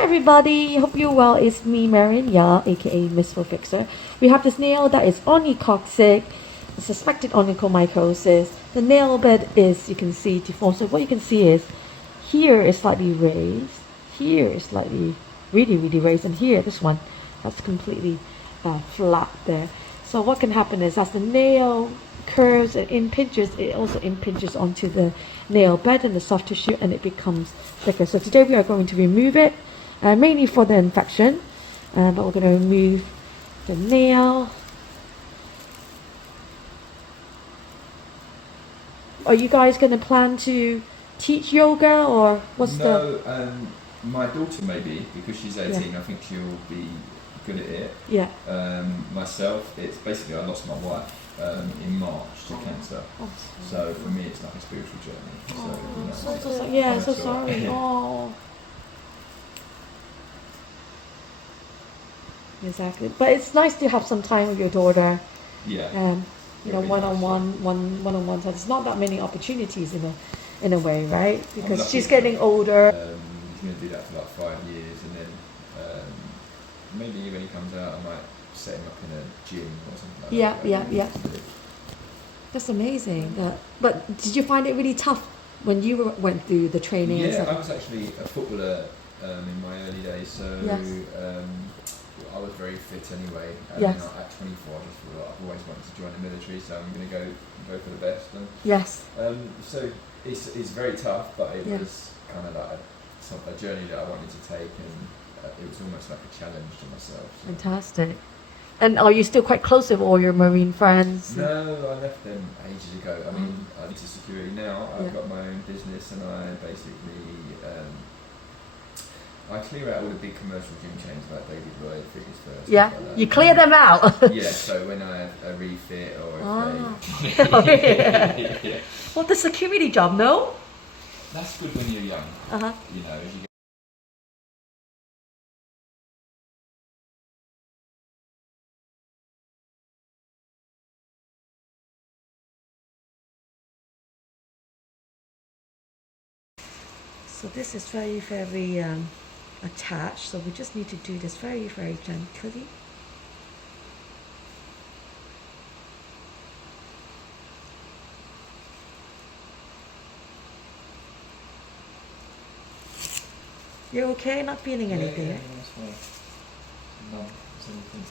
everybody, hope you're well. It's me, Marion Ya, aka MissFootFixer. We have this nail that is onychoxic, suspected onychomycosis. The nail bed is, you can see, deformed. So what you can see is, here is slightly raised, here is slightly really raised, and here, this one, that's completely flat there. So what can happen is, as the nail curves and impinges, it also impinges onto the nail bed and the soft tissue, and it becomes thicker. So today we are going to remove it, mainly for the infection, but we're going to remove the nail. Are you guys going to plan to teach yoga, or what's my daughter maybe, because she's 18, I think she'll be good at it. Yeah. Myself, it's basically I lost my wife in March to cancer. So for me it's like a spiritual journey. So sorry. Oh. Exactly. But it's nice to have some time with your daughter. Yeah. One-on-one. So there's not that many opportunities in a way, right? Because she's getting older. He's going to do that for like 5 years, and then maybe when he comes out, I might set him up in a gym or something like that. Yeah. That's amazing. But did you find it really tough when you went through the training? Yeah, I was actually a footballer in my early days, so I was very fit anyway. And then at 24, I just thought I've always wanted to join the military, so I'm going to go for the best. And, so it's very tough, but it was kind of like a journey that I wanted to take, and it was almost like a challenge to myself. So. Fantastic. And are you still quite close with all your Marine friends? No, I left them ages ago. I mean, I'm into security now. I've got my own business, and I basically I clear out all the big commercial gym chains like David Lloyd, Figures First. Yeah, like you clear them out. Yeah, so when I have a refit or if they... Well, the security job, no? That's good when you're young. You know, as you So this is very attached, so we just need to do this very gently. You're okay? Not feeling anything? Yeah, that's fine. No, it's anything.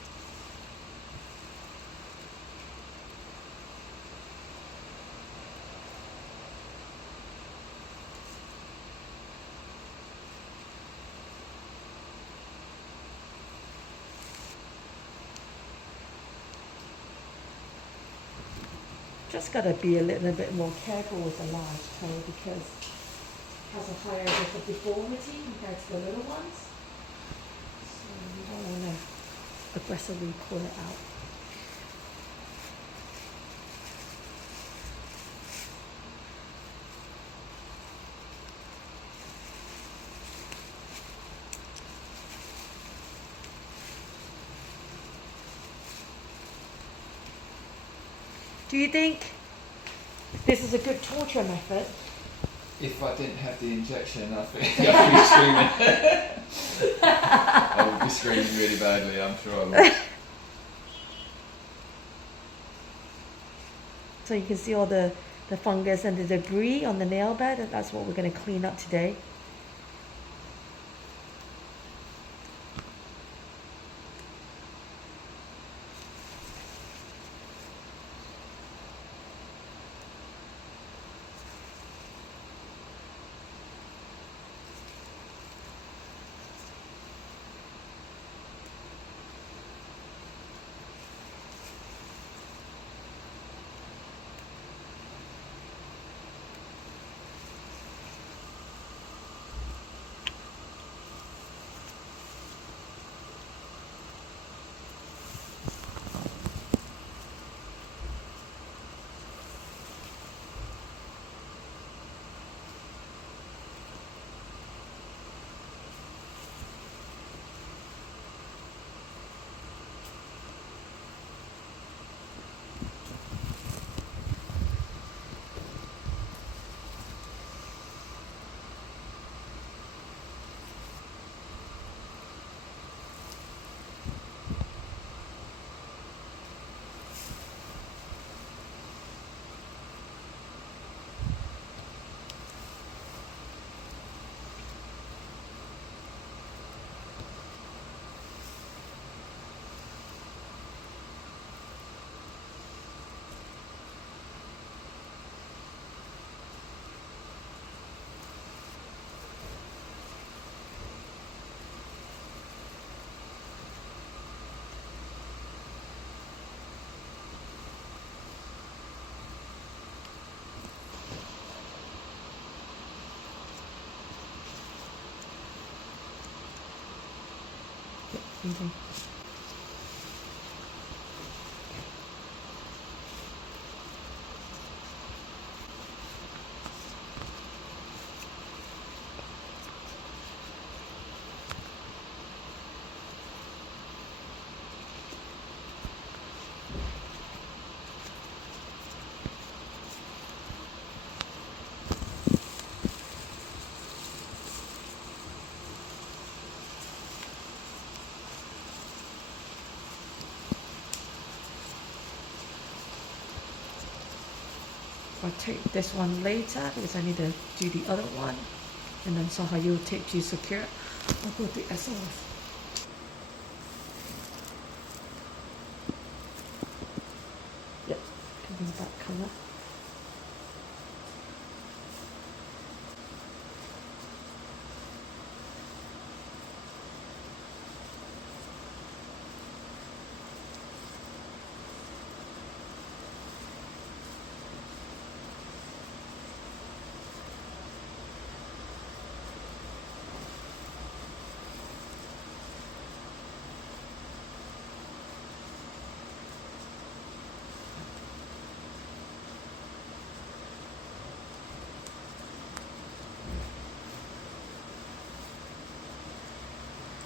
Just gotta be a little bit more careful with the large toe because it has a higher risk of deformity compared to the little ones. So you don't want to aggressively pull it out. Do you think this is a good torture method? If I didn't have the injection, I think I'd be screaming. I would be screaming really badly, I'm sure I would. So you can see all the fungus and the debris on the nail bed. That's what we're going to clean up today. thinking. I'll take this one later because I need to do the other one, and then so how you tape to secure. I'll go to SOS. Yep, can be that color.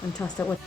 Fantastic.